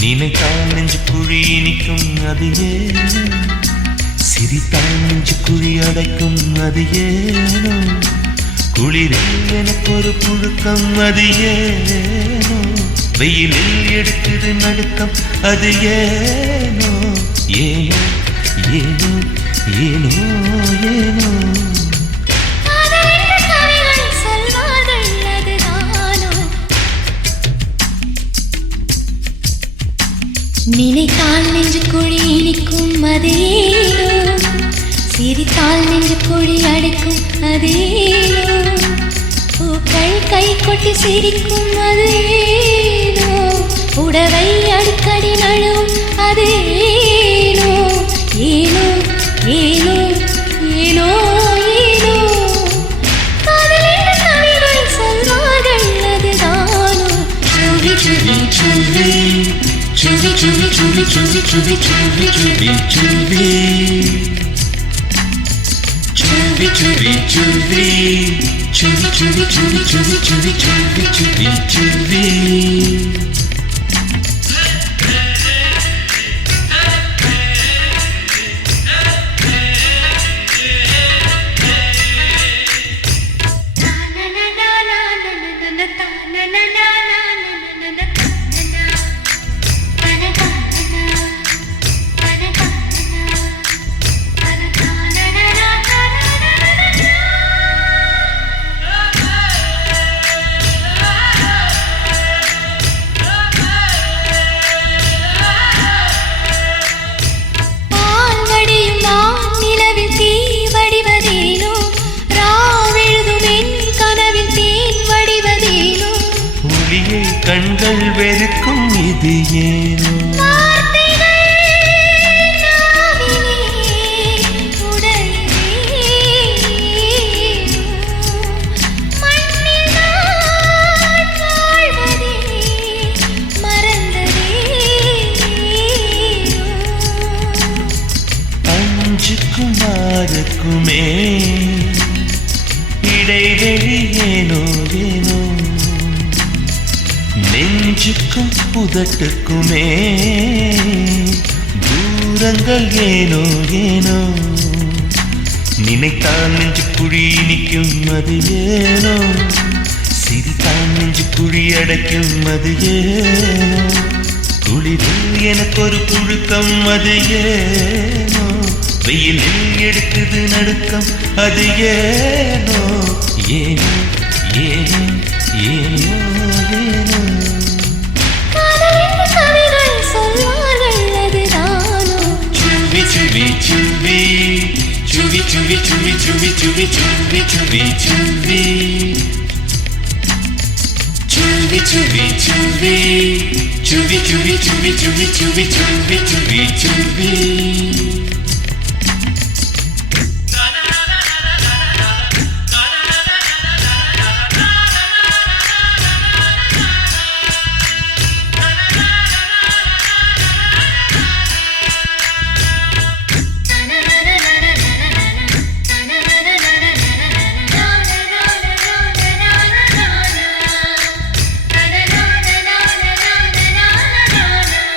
நினைத்தால் நெஞ்சு குழி இனிக்கும் அது ஏனோ, சிரித்தால் நெஞ்சு குழி அடைக்கும் அது ஏனோ, குளிரில் எனக்கு ஒரு புழுக்கம் அது ஏனோ, வெயிலில் எடுக்குது நடுக்கம் அது ஏனோ, ஏனோ ஏனோ ஏனோ ஏனோ. நினைத்தால் நெஞ்சு குழி இனிக்கும் அதேனோ, சிரித்தால் நெஞ்சு குழி அடைக்கும் அதேனோ, பூக்கள் கை கொட்டி சிரிக்கும் அதேனோ, உடவை அடிக்கடி நழுவும் அதேனோ, ஏனோ ஏனோ ஏனோ ஏனோ. காதலின் கவிகள் சொல்வார்கள் அதுதானோ. சுவி சுவி சுவி Chuvi, chuvi, chuvi, chuvi, chuvi, chuvi, chuvi, chuvi. Chuvi, chuvi, chuvi. Chuvi, chuvi, chuvi, chuvi, chuvi, chuvi, chuvi, chuvi. கண்கள் வெறுக்கும் இது ஏனோ, அஞ்சுக்கும் ஆறுக்குமே இடைவெளி ஏனோ ஏனோ, நெஞ்சுக்கும் புதட்டுக்குமே தூரங்கள் ஏனோ ஏனோ, நினைத்தால் நெஞ்சு குழி இனிக்கும் அது ஏனோ, சிரித்தால் நெஞ்சு குழி அடைக்கும் அது ஏனோ, குளிரில் எனக்கு ஒரு புழுக்கம் அது ஏனோ, வெயிலில் எடுக்குது நடுக்கம் அது ஏனோ, ஏனோ ஏனோ ஏனோ ஏனோ. Chuvi, chuvi, chuvi, chuvi, chuvi, chuvi, chuvi, chuvi, chuvi, chuvi. Chuvi, chuvi, chuvi, chuvi, chuvi, chuvi, chuvi, chuvi, chuvi, chuvi, chuvi.